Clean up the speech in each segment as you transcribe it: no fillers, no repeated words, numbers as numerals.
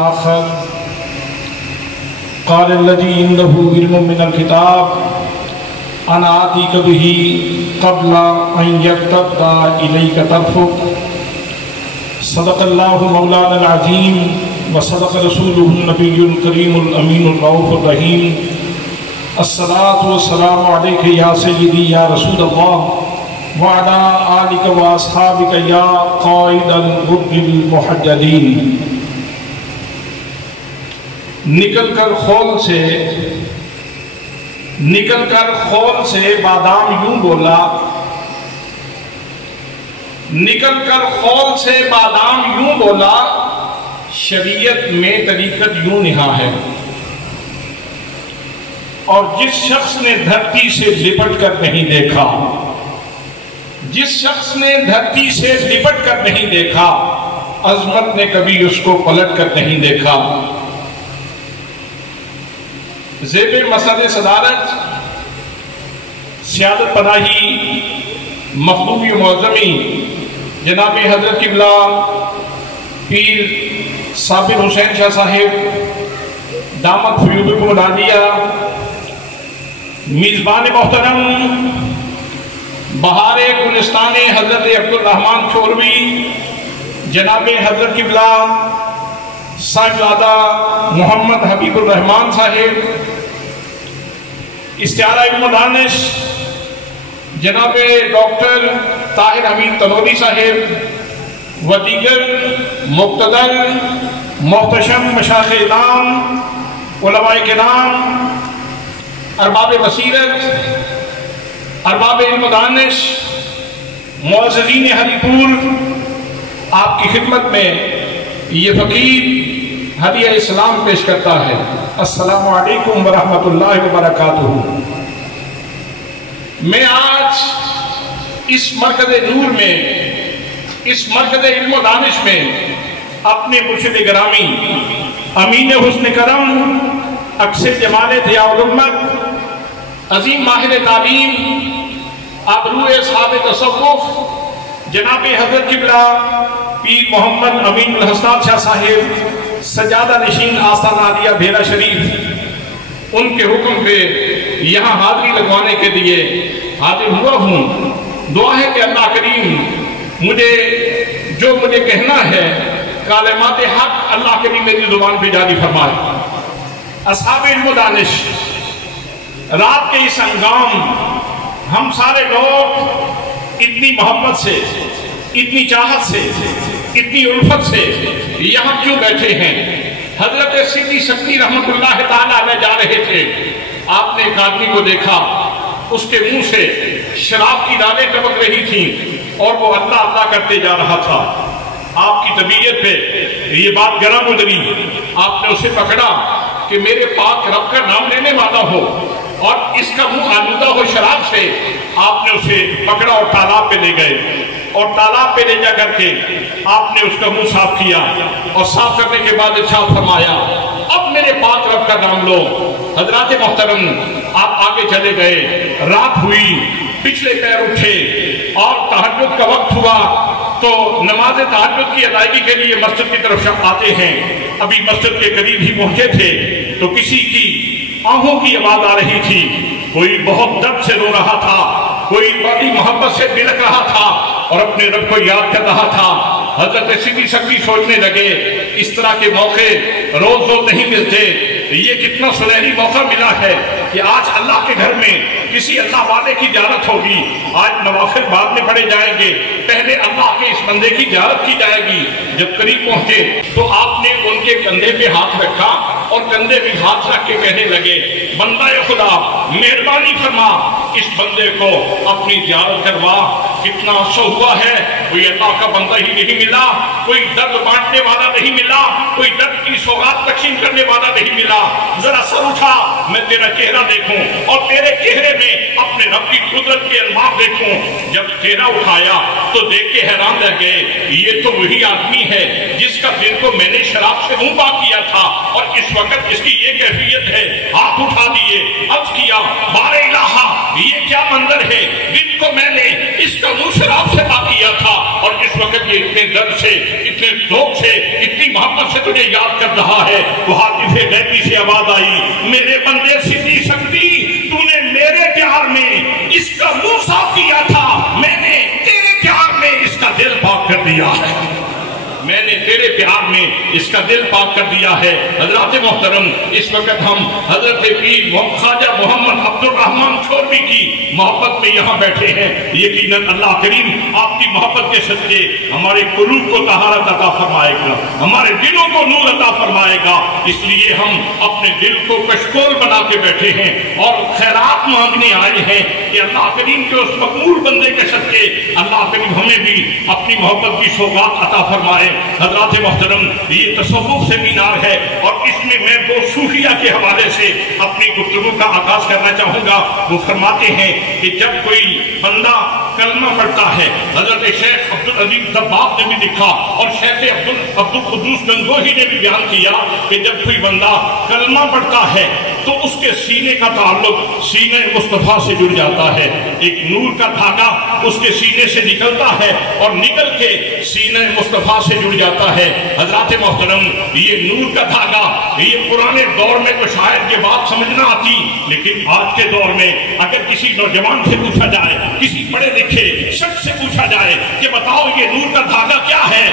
آخر قال الذي عنده علم من الكتاب أنا آتيك به قبل أن يرتد إليك طرفك صدق الله مولانا العظيم وصدق رسوله النبي الكريم الأمين الرؤوف الرحيم الصلاة والسلام عليك يا سيدي يا رسول الله وعلى آلك وأصحابك يا قائد الغر المحجلين۔ نکل کر خول سے بادام یوں بولا، نکل کر خول سے بادام یوں بولا، شریعت میں طریقت یوں نہا ہے۔ اور جس شخص نے دھرتی سے لپٹ کر نہیں دیکھا، جس شخص نے دھرتی سے لپٹ کر نہیں دیکھا، عظمت نے کبھی اس کو پلٹ کر نہیں دیکھا۔ زیب مسند صدارت سیادت پناہی مخدومی معظمی جناب حضرت قبلہ پیر صابر حسین شاہ صاحب دامت فیوضکم العالیہ، میزبان محترم بہار گلستان حضرت عبدالرحمن چوروی جناب حضرت قبلہ صاحبزادہ محمد حبیب الرحمن صاحب، استعارہ علم و دانش جناب ڈاکٹر طاہر حمید تنوری صاحب و دیگر مقتدر محتشم مشائخ اعلام، علماء کرام، ارباب بصیرت، ارباب علم و دانش، معززین ہری پور، آپ کی خدمت میں یہ فقیر ہدیہ اسلام پیش کرتا ہے۔ السلام علیکم ورحمۃ اللہ وبرکاتہ۔ میں آج اس مرکز نور میں، اس مرکز علم و دانش میں اپنے مرشد گرامی امین حسن کرم، اکثر جمال ضیاء الامت، عظیم ماہر تعلیم، آبرو اصحاب تصوف جناب حضرت قبلہ پیر محمد امین الحسنات شاہ صاحب سجادہ نشین آستانہ عالیہ بھیرا شریف، ان کے حکم پہ یہاں حاضری لگوانے کے لیے حاضر ہوا ہوں۔ دعا ہے کہ اللہ کریم مجھے کہنا ہے کلمات حق اللہ کریم میری زبان پہ جاری فرمائے۔ اصحاب علم و دانش، رات کے اس ہنگام ہم سارے لوگ اتنی محبت سے، اتنی چاہت سے، اتنی الفت سے یہاں کیوں بیٹھے ہیں؟ حضرت سیدی سکتی رحمت اللہ تعالیٰ علیہ جا رہے تھے، آپ نے ایک آدمی کو دیکھا، اس کے منہ سے شراب کی ڈالیں ٹپک رہی تھیں اور وہ اللہ اللہ کرتے جا رہا تھا۔ آپ کی طبیعت پہ یہ بات گرم گزری، آپ نے اسے پکڑا کہ میرے پاک رب کا نام لینے والا ہو اور اس کا منہ آلودہ ہو شراب سے۔ آپ نے اسے پکڑا اور تالاب پہ لے گئے، اور تالاب پہ لے جا کر کے آپ نے اس کا منہ صاف کیا، اور صاف کرنے کے بعد ارشاد فرمایا اب میرے پاک رب کا نام لو۔ حضرات محترم، آپ آگے چلے گئے، رات ہوئی، پچھلے پیر اٹھے اور تہجد کا وقت ہوا تو نماز تہجد کی ادائیگی کے لیے مسجد کی طرف آتے ہیں۔ ابھی مسجد کے قریب ہی پہنچے تھے تو کسی کی آہوں کی آواز آ رہی تھی، کوئی بہت درد سے رو رہا تھا، کوئی بڑی محبت سے بلک رہا تھا اور اپنے رب کو یاد کر رہا تھا۔ حضرت سیدی سکتی سوچنے لگے اس طرح کے موقع روز روز نہیں ملتے، یہ کتنا سنہری موقع ملا ہے کہ آج اللہ کے گھر میں کسی اللہ والے کی زیارت ہوگی۔ آج نوافل بعد میں پڑھے جائیں گے، پہلے اللہ کے اس بندے کی زیارت کی جائے گی۔ جب قریب پہنچے تو آپ نے ان کے کندھے پہ ہاتھ رکھا اور کندھے پہ ہاتھ رکھ کے کہنے لگے بندہ خدا مہربانی فرما اس بندے کو اپنی زیارت کروا۔ کتنا افسوس ہوا ہے کوئی اللہ کا بندہ ہی نہیں ملا، کوئی درد بانٹنے والا نہیں ملا، کوئی درد کی سوغات تقسیم کرنے والا نہیں ملا۔ ذرا سر اٹھا میں تیرا چہرہ دیکھوں اور تیرے چہرے میں اپنے رب کی قدرت کے انوار دیکھوں۔ جب چہرہ اٹھایا تو دیکھ کے حیران رہ گئے، یہ تو وہی آدمی ہے جس کا دل کو میں نے شراب سے منہ پاک کیا تھا اور اس وقت اس کی یہ کیفیت ہے۔ ہاتھ اٹھا دیے، عرض کیا بار الہا یہ کیا منظر ہے، دل کو میں نے اس کا منہ شراب سے پاک کیا تھا اور اور اس وقت یہ اتنے درد سے، اتنے ذوق سے، اتنی محبت سے تجھے یاد کر رہا ہے، تو حاطف غیبی سے آواز آئی، میرے بندے سدھی شکتی، تو نے میرے پیار میں اس کا منہ صاف کیا تھا، میں نے تیرے پیار میں اس کا دل پاک کر دیا ہے، میں نے تیرے پیار میں اس کا دل پاک کر دیا ہے۔ حضرات محترم، اس وقت ہم حضرت پیر خواجہ محمد عبد الرحمن چھوڑوی کی محبت میں یہاں بیٹھے ہیں۔ یقیناً اللہ کریم آپ کی محبت کے صدقے ہمارے قلوب کو طہارت عطا فرمائے گا، ہمارے دلوں کو نور عطا فرمائے گا۔ اس لیے ہم اپنے دل کو کشکول بنا کے بیٹھے ہیں اور خیرات مانگنے آئے ہیں کہ اللہ کریم کے اس مقبول بندے کے صدقے اللہ کریم ہمیں بھی اپنی محبت کی سوغات عطا فرمائے۔ حضرات محترم، یہ تصوف سیمینار ہے اور اس میں میں وہ صوفیہ کے حوالے سے اپنی گفتگو کا آغاز کرنا چاہوں گا۔ وہ فرماتے ہیں کہ جب کوئی بندہ کلمہ پڑھتا ہے، حضرت شیخ عبدالعزیز دباغ نے بھی لکھا اور شیخ عبدالقدوس گنگوہی نے بھی بیان کیا کہ جب کوئی بندہ کلمہ پڑھتا ہے تو اس کے سینے کا تعلق سینہ مصطفیٰ سے جڑ جاتا ہے، ایک نور کا دھاگا اس کے سینے سے نکلتا ہے اور نکل کے سینہ مصطفیٰ سے جڑ جاتا ہے۔ حضرات محترم، یہ نور کا دھاگا، یہ پرانے دور میں تو شاید یہ بات سمجھ نہ آتی، لیکن آج کے دور میں اگر کسی نوجوان سے پوچھا جائے، کسی پڑھے لکھے شخص سے پوچھا جائے کہ بتاؤ یہ نور کا دھاگا کیا ہے،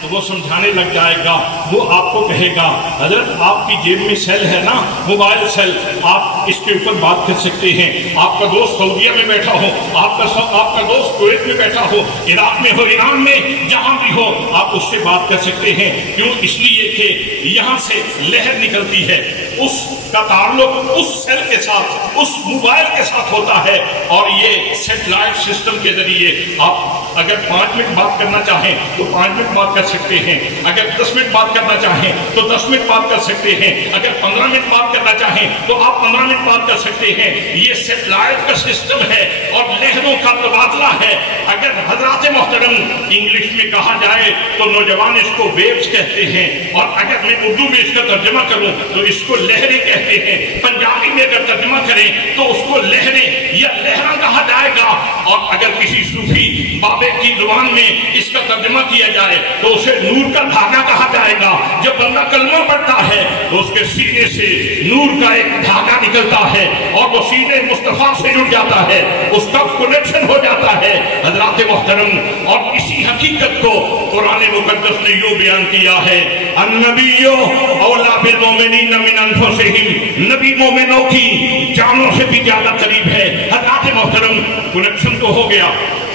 تو وہ سمجھانے لگ جائے گا۔ وہ آپ کو کہے گا حضرت آپ کی جیب میں سیل ہے نا، موبائل سیل، آپ اس کے اوپر بات کر سکتے ہیں۔ آپ کا دوست سعودیہ میں بیٹھا ہو، آپ کا دوست کویت میں بیٹھا ہو، عراق میں ہو، ایران میں، جہاں بھی ہو، آپ اس سے بات کر سکتے ہیں۔ کیوں؟ اس لیے کہ یہاں سے لہر نکلتی ہے، اس کا تعلق اس سیل کے ساتھ، اس موبائل کے ساتھ ہوتا ہے، اور یہ سیٹلائٹ سسٹم کے ذریعے آپ اگر 5 منٹ بات کرنا چاہیں تو 5 منٹ بات کر سکتے ہیں، اگر 10 منٹ بات کرنا چاہیں تو 10 منٹ بات کر سکتے ہیں، اگر 15 منٹ بات کرنا چاہیں تو آپ 15 منٹ بات کر سکتے ہیں۔ یہ سیٹلائٹ کا سسٹم ہے اور لہروں کا تبادلہ ہے۔ اگر حضرات محترم انگلش میں کہا جائے تو نوجوان اس کو ویوز کہتے ہیں، اور اگر میں اردو میں اس کا ترجمہ کروں تو اس کو لہریں کہتے ہیں۔ پنجابی میں اگر ترجمہ کریں تو اس کو لہریں یا لہرا کہا جائے گا، اور اگر کسی صوفی بابے کی زبان میں اس کا ترجمہ کیا جائے تو اسے نور کا دھاگا کہا جائے گا۔ جب بندہ کلمہ پڑھتا ہے تو اس کے سینے سے نور کا ایک دھاگا نکلتا ہے اور وہ سینے مصطفیٰ سے جڑ جاتا ہے، اس کا کنیکشن ہو جاتا ہے۔ حضرات محترم، اور اسی حقیقت کو قرآن مقدس نے یوں بیان کیا ہے، النبی اولیٰ بالمؤمنین من انفسہم، نبی مومنوں کی جانوں سے بھی زیادہ قریب ہے۔ حضرات محترم، کنیکشن تو ہو گیا۔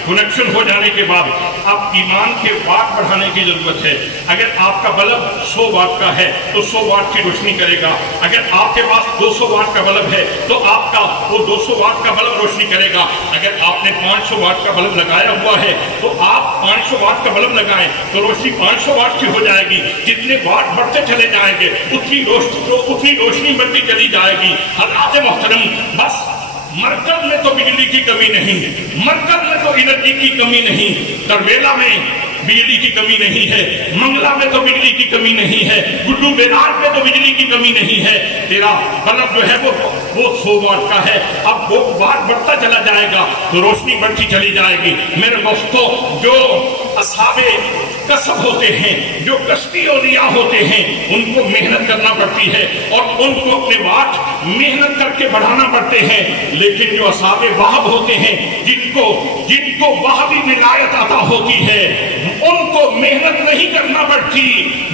کنیکشن ہو جانے کے بعد اب ایمان کے واٹ بڑھانے کی ضرورت ہے۔ اگر آپ کا بلب 100 واٹ کا ہے تو 100 واٹ کی روشنی کرے گا۔ اگر آپ کے پاس 200 واٹ کا بلب ہے تو آپ کا وہ 200 واٹ کا بلب روشنی کرے گا۔ اگر آپ نے 500 واٹ کا بلب لگایا ہوا ہے تو آپ 500 واٹ کا بلب لگائیں تو روشنی 500 واٹ کی ہو جائے گی۔ جتنے واٹ بڑھتے چلے جائیں گے اتنی روشنی بڑھتی چلی جائے گی۔ حضرات محترم، بس مرکز میں تو بجلی کی کمی نہیں، مرکز میں تو انرجی کی کمی نہیں، تربیلا میں بجلی کی کمی نہیں ہے، منگلہ میں تو بجلی کی کمی نہیں ہے، گڈو بیراج میں تو بجلی کی کمی نہیں ہے۔ تیرا بلب جو ہے وہ 100 واٹ کا ہے، اب وہ واٹ بڑھتا چلا جائے گا تو روشنی بڑھتی چلی جائے گی۔ میرے دوستو، جو اصحاب کسب ہوتے ہیں، جو کسبی اولیاء ہوتے ہیں، ان کو محنت کرنا پڑتی ہے اور ان کو اپنے واٹ محنت کر کے بڑھانا پڑتے ہیں۔ لیکن جو اصحاب وہب ہوتے ہیں، جن کو وہبی ولایت عطا ہوتی ہے، ان کو محنت نہیں کرنا پڑتی۔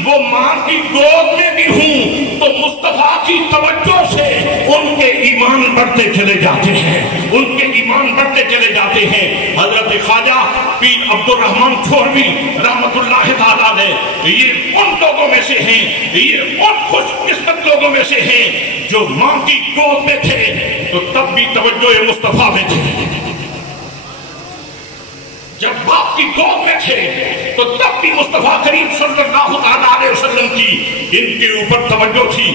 وہ ماں کی گود میں بھی ہوں تو مصطفیٰ کی توجہ سے ان کے ایمان بڑھتے چلے جاتے ہیں، ان کے ایمان بڑھتے چلے جاتے ہیں۔ حضرت خواجہ پیر عبد الرحمن چھوڑوی رحمت اللہ تعالیٰ نے، یہ ان لوگوں میں سے ہیں، یہ ان خوش قسمت لوگوں میں سے ہیں جو ماں کی گود میں تھے تو تب بھی توجہ مصطفیٰ میں تھے، جب باپ کی گود میں تھے تو تب بھی مصطفیٰ کریم صلی اللہ علیہ وسلم کی ان کے اوپر توجہ تھی،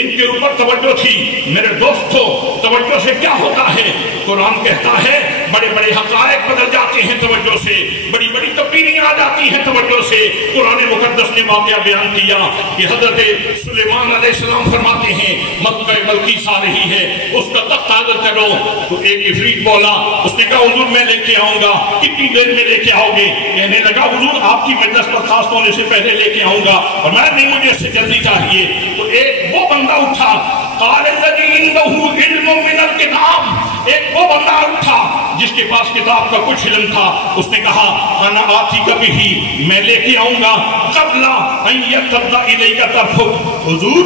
ان کے اوپر توجہ تھی۔ میرے دوستو، توجہ سے کیا ہوتا ہے؟ قرآن کہتا ہے بڑے بڑے حقائق بدل جاتے ہیں توجہ سے، بڑی بڑی تبدیلیاں آ جاتی ہیں توجہ سے۔ قرآن مقدس نے واقعہ بیان کیا کہ حضرت سلیمان علیہ السلام فرماتے ہیں مکہ بلقیس آ رہی ہے، اس کا تخت حاضر کرو۔ تو ایک عفریت بولا، اس نے کہا حضور میں لے کے آؤں گا، کتنی دیر میں لے کے آؤ گے؟ کہنے لگا حضور آپ کی مجلس پر خاص ہونے سے پہلے لے کے آؤں گا، اور میں نہیں، مجھے اس سے جلدی چاہیے۔ تو ایک وہ بندہ اٹھا، قال الذی عنده علم من الکتاب، ایک وہ بندہ اٹھا جس کے پاس کتاب کا کچھ علم تھا، اس نے کہا انا آتی کبھی ہی، میں لے کے آؤں گا قبل ان یرتد الیک طرفک۔ حضور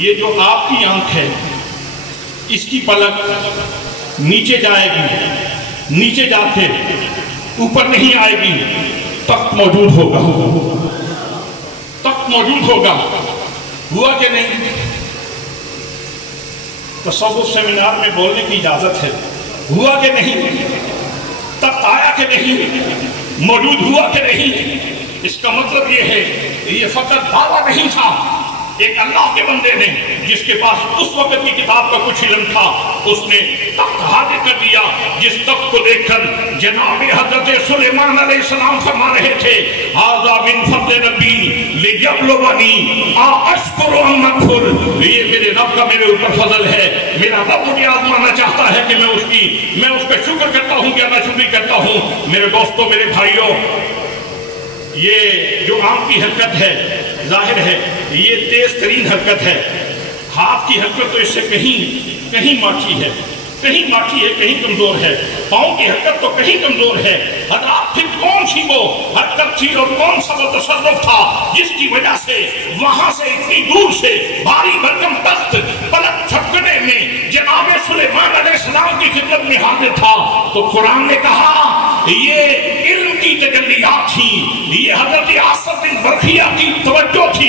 یہ جو آپ کی آنکھ ہے اس کی پلک نیچے جائے گی، نیچے جا کے اوپر نہیں آئے گی، تخت موجود ہوگا، تخت موجود ہوگا۔ ہوا کہ نہیں؟ تصوف سیمینار میں بولنے کی اجازت ہے، ہوا کہ نہیں؟ تخت آیا کہ نہیں؟ موجود ہوا کہ نہیں؟ اس کا مطلب یہ ہے یہ فقط دعویٰ نہیں تھا، ایک اللہ کے بندے نے جس کے پاس اس وقت کی کتاب کا کچھ علم تھا، اس نے تخت حاضر کر دیا، جس تخت کو دیکھ کر جناب حضرت سلیمان علیہ السلام فرما رہے تھے ھذا من فضل ربی لیبلونی ااشکر ام اکفر، یہ میرے رب کا میرے اوپر فضل ہے، میرا رب مجھے آزمانا چاہتا ہے کہ میں اس کا شکر کرتا ہوں یا ناشکری کرتا ہوں۔ میرے دوستوں، میرے بھائیوں، یہ جو آنکھ کی حرکت ہے ظاہر ہے یہ تیز ترین حرکت ہے، ہاتھ کی حرکت تو اس سے کہیں ماٹھی ہے، کہیں ماٹھی ہے، کہیں کمزور ہے، پاؤں کی حرکت تو کہیں کمزور ہے۔ حضرات پھر کون سی وہ حرکت تھی اور کون سا وہ تصرف تھا جس کی وجہ سے وہاں سے اتنی دور سے بھاری بھرکم تخت پلک جھپکنے میں جناب سلیمان علیہ السلام کی خدمت میں حاضر تھا؟ تو قرآن نے کہا یہ علم کی تجلیات تھی، یہ حضرت آصف بن برخیہ کی توجہ تھی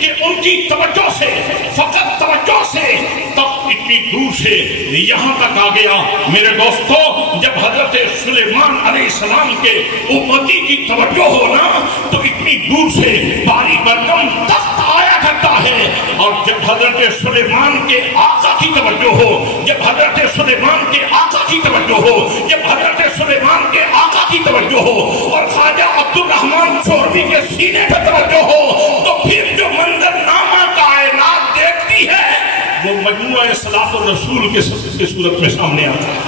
کہ ان کی توجہ سے، فقط توجہ سے تخت اتنی دور سے یہاں تک آ گیا۔ میرے دوستو، جب حضرت سلیمان علیہ السلام کے امتی کی توجہ ہونا تو اتنی دور سے باری برکم تخت آیا کرتا ہے، اور جب حضرت سلیمان کے آقا کی توجہ ہو، جب حضرت سلیمان کے آقا کی توجہ ہو، جب حضرت سلیمان کے آقا کی توجہ ہو اور خواجہ عبدالرحمن چوروی کے سینے پر توجہ ہو، تو پھر جو منظر نامہ کائنات دیکھتی ہے وہ مجموعہ صلاۃ الرسول کے صورت میں سامنے آتا ہے۔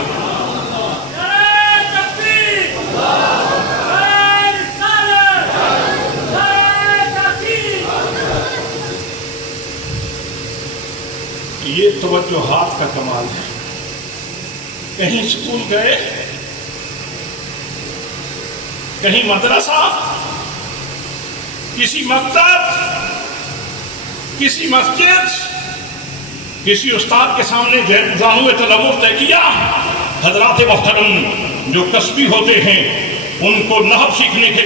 یہ توجہات کا کمال ہے۔ کہیں اسکول گئے، کہیں مدرسہ، کسی مکتب، کسی مسجد، کسی استاد کے سامنے زانوِ تلمس طے کیا۔ حضرات محترم، جو کسبی ہوتے ہیں ان کو نحو سیکھنے کے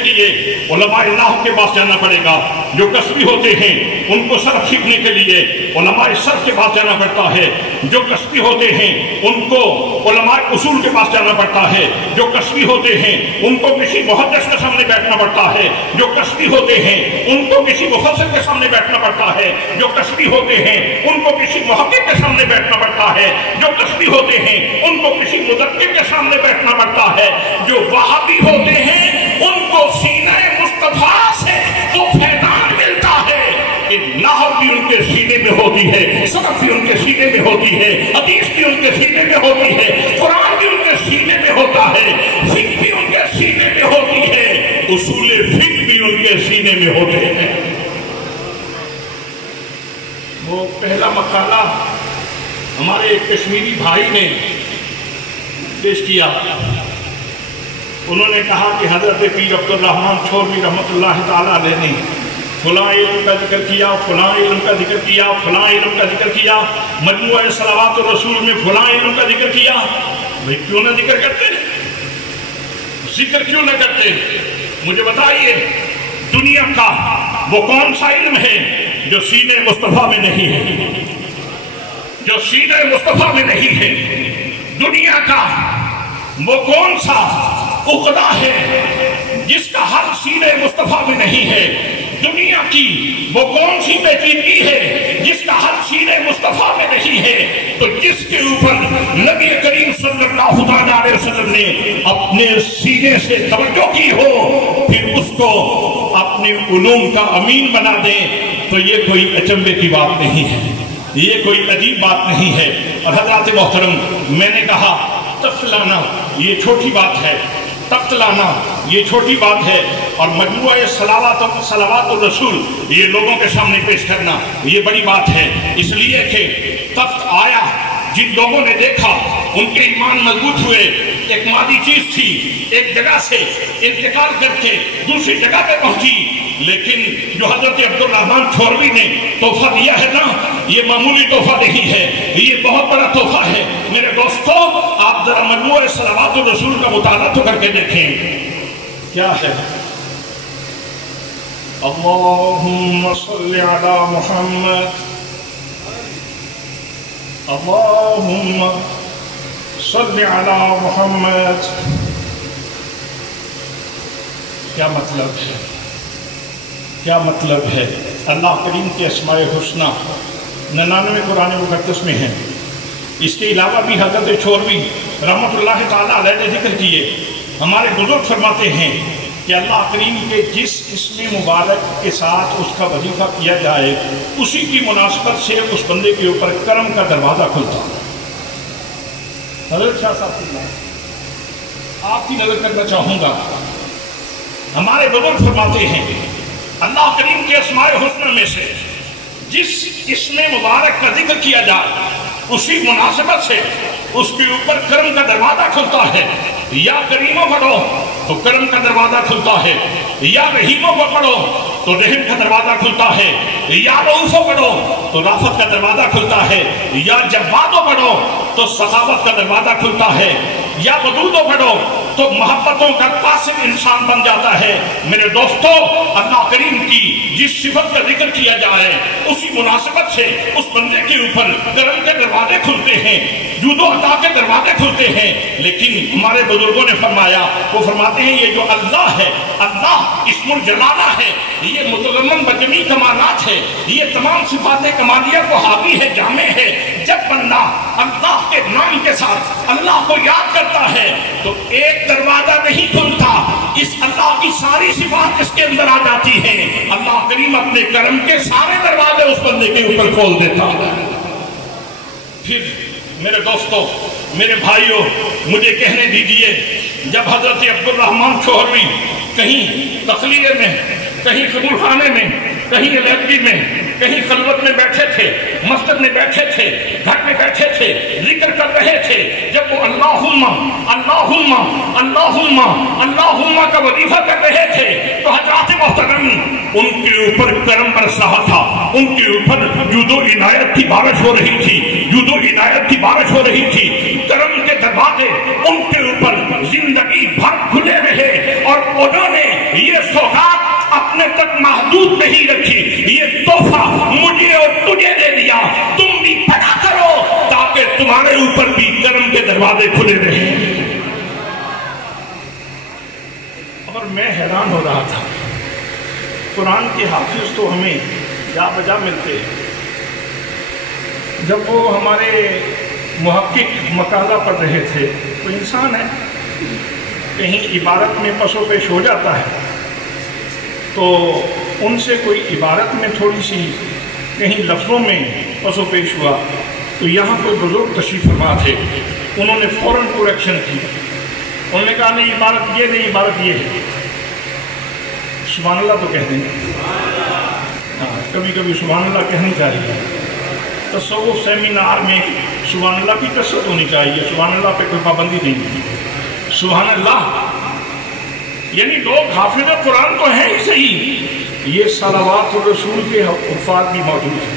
لیے علماء نحو کے پاس جانا پڑے گا۔ جو کسبی ہوتے ہیں ان کو صرف سیکھنے کے لیے علماء صرف کے پاس جانا پڑتا ہے۔ جو کسبی ہوتے ہیں ان کو علماء اصول کے پاس جانا پڑتا ہے۔ جو کسبی ہوتے ہیں ان کو کسی محدث کے سامنے بیٹھنا پڑتا ہے۔ جو کسبی ہوتے ہیں ان کو کسی مفسر کے سامنے بیٹھنا پڑتا ہے۔ جو کسبی ہوتے ہیں ان کو کسی محقق کے سامنے بیٹھنا پڑتا ہے۔ جو کسبی ہوتے ہیں ان کو کسی مدقق کے سامنے بیٹھنا پڑتا ہے۔ جو وہابی ہوتے ہیں ان کو سینہ مصطفیٰ سے تو فیضان ملتا ہے کہ نحو بھی ان کے سینے میں ہوتی ہے، صرف بھی ان کے سینے میں ہوتی ہے، حدیث بھی ان کے سینے میں ہوتی ہے، قرآن بھی ان کے سینے میں ہوتا ہے، فقہ بھی ان کے سینے میں ہوتی ہے، اصول فقہ بھی ان کے سینے میں ہوتے ہیں۔ وہ پہلا مقالہ ہمارے ایک کشمیری بھائی نے پیش کیا، انہوں نے کہا کہ حضرت پیر عبدالرحمن چوروی رحمت اللہ تعالیٰ علیہ نے فلاں علم کا ذکر کیا، فلاں علم کا ذکر کیا، فلاں علم کا ذکر کیا، مجموعہ صلوات الرسول میں فلاں علم کا ذکر کیا۔ بھئی کیوں نہ ذکر کرتے؟ ذکر کیوں نہ کرتے؟ مجھے بتائیے دنیا کا وہ کون سا علم ہے جو سینہ مصطفیٰ میں نہیں ہے؟ جو سینہ مصطفیٰ میں نہیں ہے۔ دنیا کا وہ کون سا عقدہ ہے جس کا حل سینہ مصطفیٰ میں نہیں ہے؟ دنیا کی وہ کون سی پیچیدگی ہے جس کا حل سینے مصطفیٰ میں نہیں ہے؟ تو جس کے اوپر نبی کریم صلی اللہ علیہ وسلم نے اپنے سینے سے توجہ کی ہو، پھر اس کو اپنے علوم کا امین بنا دیں، تو یہ کوئی اچنبے کی بات نہیں ہے، یہ کوئی عجیب بات نہیں ہے۔ اور حضرات محترم، میں نے کہا تخت لانا یہ چھوٹی بات ہے، تخت لانا یہ چھوٹی بات ہے، اور مجموعہ صلوات الرسول یہ لوگوں کے سامنے پیش کرنا یہ بڑی بات ہے، اس لیے کہ تخت آیا، جن لوگوں نے دیکھا ان کے ایمان مضبوط ہوئے۔ ایک مادی چیز تھی، ایک جگہ سے انتقال کر کے دوسری جگہ پہ پہنچی، لیکن جو حضرت عبدالرحمن چھوروی نے تحفہ دیا ہے نا، یہ معمولی تحفہ نہیں ہے، یہ بہت بڑا تحفہ ہے۔ میرے دوستو، آپ ذرا مجموعہ صلوات الرسول کا مطالعہ تو کر کے دیکھیں کیا ہے۔ اللہم صلی علی محمد، اللہم صلی علی محمد۔ کیا مطلب ہے؟ کیا مطلب ہے؟ اللہ کریم کے اسماء حسنہ 99 قرآن مقدس میں ہیں۔ اس کے علاوہ بھی حضرت چھوروی رحمت اللہ تعالیٰ علیہ نے ذکر کیے۔ ہمارے بزرگ فرماتے ہیں کہ اللہ کریم کے جس اسم مبارک کے ساتھ اس کا وظیفہ کیا جائے، اسی کی مناسبت سے اس بندے کے اوپر کرم کا دروازہ کھلتا ہے۔ حضرت شاہ صاحب آپ کی نظر کرنا چاہوں گا، ہمارے بزرگ فرماتے ہیں اللہ کریم کے اسماء حسنہ میں سے جس اسم مبارک کا ذکر کیا جائے، اسی مناسبت سے اس کے اوپر کرم کا دروازہ کھلتا ہے۔ یا کریموں پڑھو تو کرم کا دروازہ کھلتا ہے، یا رحیموں کو پڑھو تو رحم کا دروازہ کھلتا ہے، یا رؤوفوں پڑھو تو رافت کا دروازہ کھلتا ہے، یا جوادوں پڑھو تو سخاوت کا دروازہ کھلتا ہے، یا ودودوں پڑھو تو محبتوں کا قاصد انسان بن جاتا ہے۔ میرے دوستو، اللہ کریم کی جس صفت کا ذکر کیا جائے، اسی مناسبت سے اس بندے کے اوپر کرم کے دروازے کھلتے ہیں، جود و عطا کے دروازے کھلتے ہیں۔ لیکن ہمارے بزرگوں نے فرمایا، وہ فرماتے ہیں یہ جو اللہ ہے، اللہ اسم الجلالہ ہے، یہ متضمن بجمی کمالات ہے، یہ تمام صفات کمالیہ کو حاوی ہے، جامع ہے۔ جب بندہ اللہ کے نام کے ساتھ اللہ کو یاد کرتا ہے تو ایک دروازہ نہیں کھلتا، اس اللہ کی ساری صفات اس کے اندر آ جاتی ہیں۔ اللہ کریم اپنے کرم کے سارے دروازے اس بندے کے اوپر کھول دیتا ہے۔ پھر میرے دوستو، میرے بھائیوں، مجھے کہنے دیجئے، جب حضرت عبدالرحمن چھوروی کہیں تخلیے میں، کہیں قبول خانے میں، کہیں علیحدگی میں، کہیں خلوت میں بیٹھے تھے، مسجد میں بیٹھے تھے، گھر میں بیٹھے تھے، ذکر کر رہے تھے، جب وہ اللہم اللہم اللہم اللہم کا وظیفہ کر رہے تھے تو حضرات محترم ان کے اوپر کرم برسا تھا، ان کے اوپر جود و عنایت کی بارش ہو رہی تھی، جود و عنایت کی بارش ہو رہی تھی۔ کرم کے دروازے ان کے اوپر زندگی بھر کھلے رہے، اور انہوں نے یہ سوغات اپنے تک محدود نہیں رکھی، یہ تحفہ مجھے اور تجھے دے دیا، تم بھی پڑھا کرو تاکہ تمہارے اوپر بھی کرم کے دروازے کھلے رہیں۔ اور میں حیران ہو رہا تھا، قرآن کے حافظ تو ہمیں جا بجا ملتے، جب وہ ہمارے محقق مقالہ پڑھ رہے تھے تو انسان ہے، کہیں عبارت میں پس و پیش ہو جاتا ہے، تو ان سے کوئی عبارت میں تھوڑی سی کہیں لفظوں میں پس و پیش ہوا تو یہاں کوئی بزرگ تشریف فرما تھے، انہوں نے فوراً کوریکشن کی، انہوں نے کہا نہیں عبارت یہ نہیں، عبارت یہ ہے۔ سبحان اللہ تو کہہ دیں، کبھی کبھی سبحان اللہ کہنی چاہیے۔ تصوف سیمینار میں سبحان اللہ کی کثرت ہونی چاہیے، سبحان اللہ پہ کوئی پابندی نہیں۔ سبحان اللہ یعنی لوگ حافظ قرآن تو ہیں ہی صحیح، یہ صلوات الرسول کے حفاظ بھی موجود ہیں،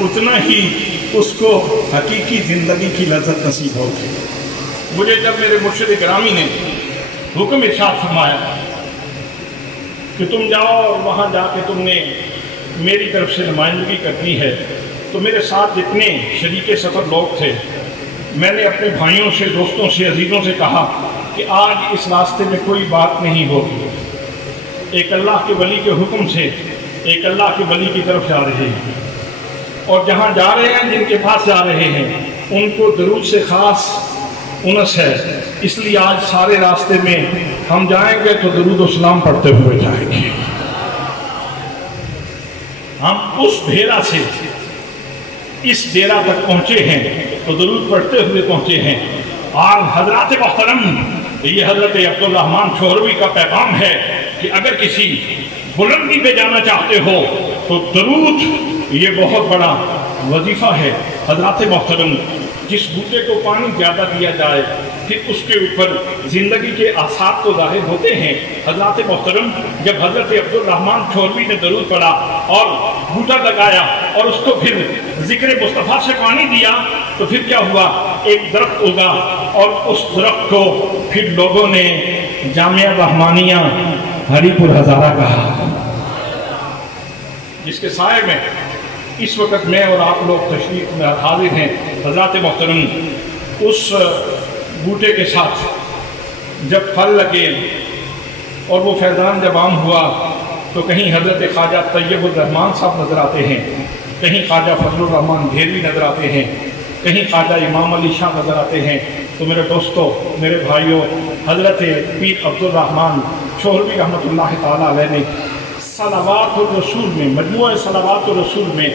اتنا ہی اس کو حقیقی زندگی کی لذت نصیب ہوگی۔ مجھے جب میرے مرشد گرامی نے حکم ارشاد فرمایا کہ تم جاؤ اور وہاں جا کے تم نے میری طرف سے نمائندگی کرنی ہے، تو میرے ساتھ جتنے شریک سفر لوگ تھے، میں نے اپنے بھائیوں سے، دوستوں سے، عزیزوں سے کہا کہ آج اس راستے میں کوئی بات نہیں ہوگی، ایک اللہ کے ولی کے حکم سے ایک اللہ کے ولی کی طرف جا رہے ہیں، اور جہاں جا رہے ہیں، جن کے پاس جا رہے ہیں، ان کو درود سے خاص انس ہے، اس لیے آج سارے راستے میں ہم جائیں گے تو درود و سلام پڑھتے ہوئے جائیں گے۔ ہم اس بھیرا سے اس ڈیرا تک پہنچے ہیں تو درود پڑھتے ہوئے پہنچے ہیں۔ اور حضرات محترم، یہ حضرت عبدالرحمن شوہروی کا پیغام ہے کہ اگر کسی بلندی پہ جانا چاہتے ہو تو درود یہ بہت بڑا وظیفہ ہے۔ حضرات محترم، جس بوٹے کو پانی زیادہ دیا جائے پھر اس کے اوپر زندگی کے آثار تو ظاہر ہوتے ہیں۔ حضرات محترم، جب حضرت عبدالرحمن شوہروی نے درود پڑھا اور بوٹا لگایا اور اس کو پھر ذکر مصطفیٰ سے پانی دیا تو پھر کیا ہوا؟ ایک درخت اگا، اور اس درخت کو پھر لوگوں نے جامعہ رحمانیہ ہری پور ہزارہ کہا، جس کے سائے میں اس وقت میں اور آپ لوگ تشریف میں حاضر ہیں۔ حضرات محترم، اس بوٹے کے ساتھ جب پھل لگے اور وہ فیضان جب عام ہوا تو کہیں حضرت خواجہ طیب الرحمن صاحب نظر آتے ہیں، کہیں خواجہ فضل الرحمن گھیروی نظر آتے ہیں، کہیں خواجہ امام علی شاہ نظر آتے ہیں۔ تو میرے دوستو، میرے بھائیوں، حضرت پیر عبدالرحمن شوہروی رحمۃ اللہ تعالیٰ علیہ نے صلوات الرسول میں، مجموعہ صلوات الرسول میں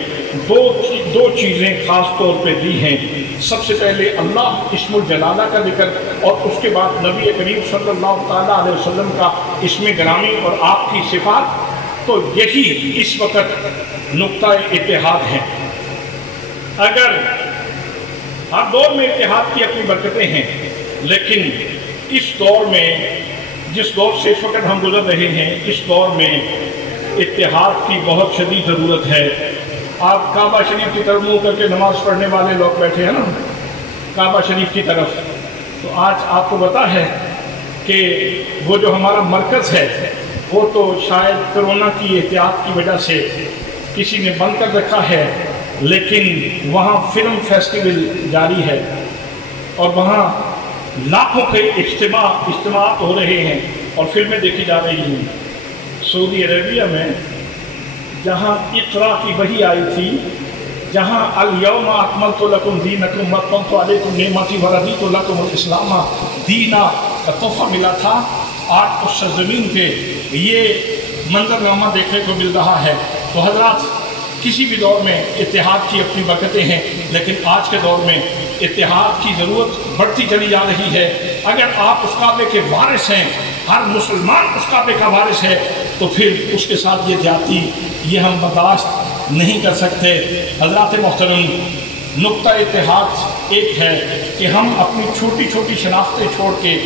دو چیزیں خاص طور پہ دی ہیں۔ سب سے پہلے اللہ اسم الجلالہ کا ذکر، اور اس کے بعد نبی کریم صلی اللہ تعالیٰ علیہ وسلم کا اسم گرامی اور آپ کی صفات۔ تو یہی اس وقت نقطہ اتحاد ہے۔ اگر ہر دور میں اتحاد کی اپنی برکتیں ہیں، لیکن اس دور میں، جس دور سے اس وقت ہم گزر رہے ہیں، اس دور میں اتحاد کی بہت شدید ضرورت ہے۔ آپ کعبہ شریف کی طرف منہ کر کے نماز پڑھنے والے لوگ بیٹھے ہیں نا، کعبہ شریف کی طرف، تو آج آپ کو پتا ہے کہ وہ جو ہمارا مرکز ہے وہ تو شاید کرونا کی احتیاط کی وجہ سے کسی نے بند کر رکھا ہے، لیکن وہاں فلم فیسٹیول جاری ہے اور وہاں لاکھوں کے اجتماعات ہو رہے ہیں اور فلمیں دیکھی جا رہی ہیں۔ سعودی عربیہ میں جہاں اقرا کی وحی آئی تھی، جہاں الیوم اکملت لکم دینکم واتممت علیکم نعمتی ورضیت لکم الاسلام دینا کا تحفہ ملا تھا، آج اس سرزمین پہ یہ منظرنامہ دیکھنے کو مل رہا ہے۔ تو حضرات، کسی بھی دور میں اتحاد کی اپنی برکتیں ہیں، لیکن آج کے دور میں اتحاد کی ضرورت بڑھتی چلی جا رہی ہے۔ اگر آپ اس کعبے کے وارث ہیں، ہر مسلمان اس کعبے کا وارث ہے، تو پھر اس کے ساتھ یہ زیادتی یہ ہم برداشت نہیں کر سکتے۔ حضرات محترم، نقطہ اتحاد ایک ہے کہ ہم اپنی چھوٹی چھوٹی شناختیں چھوڑ کے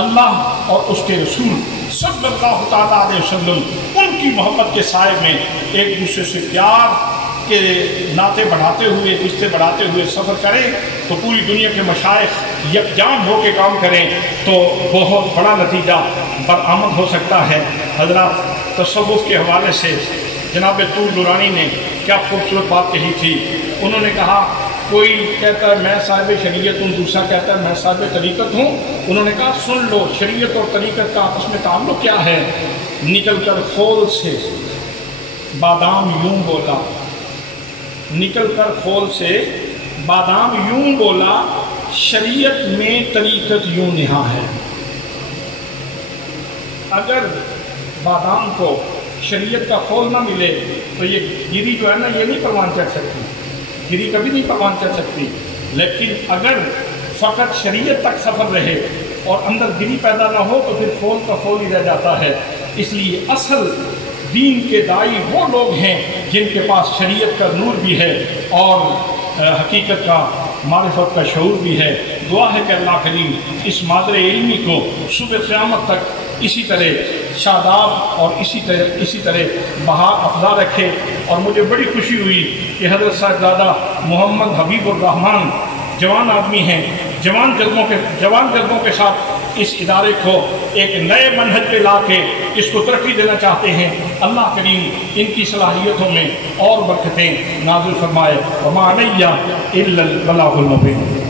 اللہ اور اس کے رسول صلی اللہ تعالیٰ علیہ وسلم، ان کی محبت کے سائے میں ایک دوسرے سے پیار کے ناطے بڑھاتے ہوئے، رشتے بڑھاتے ہوئے سفر کریں تو پوری دنیا کے مشائخ یکجان ہو کے کام کریں تو بہت بڑا نتیجہ برآمد ہو سکتا ہے۔ حضرات، تصوف کے حوالے سے جناب طور نورانی نے کیا خوبصورت بات کہی تھی۔ انہوں نے کہا، کوئی کہتا ہے میں صاحب شریعت ہوں، دوسرا کہتا ہے میں صاحب طریقت ہوں۔ انہوں نے کہا سن لو، شریعت اور طریقت کا آپس میں تعلق کیا ہے؟ نکل کر خول سے بادام یوں بولا، نکل کر خول سے بادام یوں بولا، شریعت میں طریقت یوں نہا ہے۔ اگر بادام کو شریعت کا خول نہ ملے تو یہ گری جو ہے نا، یہ نہیں پروان چڑھ سکتی، گری کبھی نہیں پروان چڑھ سکتی۔ لیکن اگر فقط شریعت تک سفر رہے اور اندر گری پیدا نہ ہو تو پھر خول کا خول ہی رہ جاتا ہے۔ اس لیے اصل دین کے دائی وہ لوگ ہیں جن کے پاس شریعت کا نور بھی ہے اور حقیقت کا، معرفت کا شعور بھی ہے۔ دعا ہے کہ اللہ کریم اس مادر علمی کو صبح قیامت تک اسی طرح شاداب اور اسی طرح بہار افزا رکھے۔ اور مجھے بڑی خوشی ہوئی کہ حضرت صاحبزادہ محمد حبیب الرحمان جوان آدمی ہیں، جوان جذبوں کے ساتھ اس ادارے کو ایک نئے منہج پہ لا کے اس کو ترقی دینا چاہتے ہیں۔ اللہ کریم ان کی صلاحیتوں میں اور برکتیں نازل فرمائے۔ وما علیہ الا البلاغ المبین۔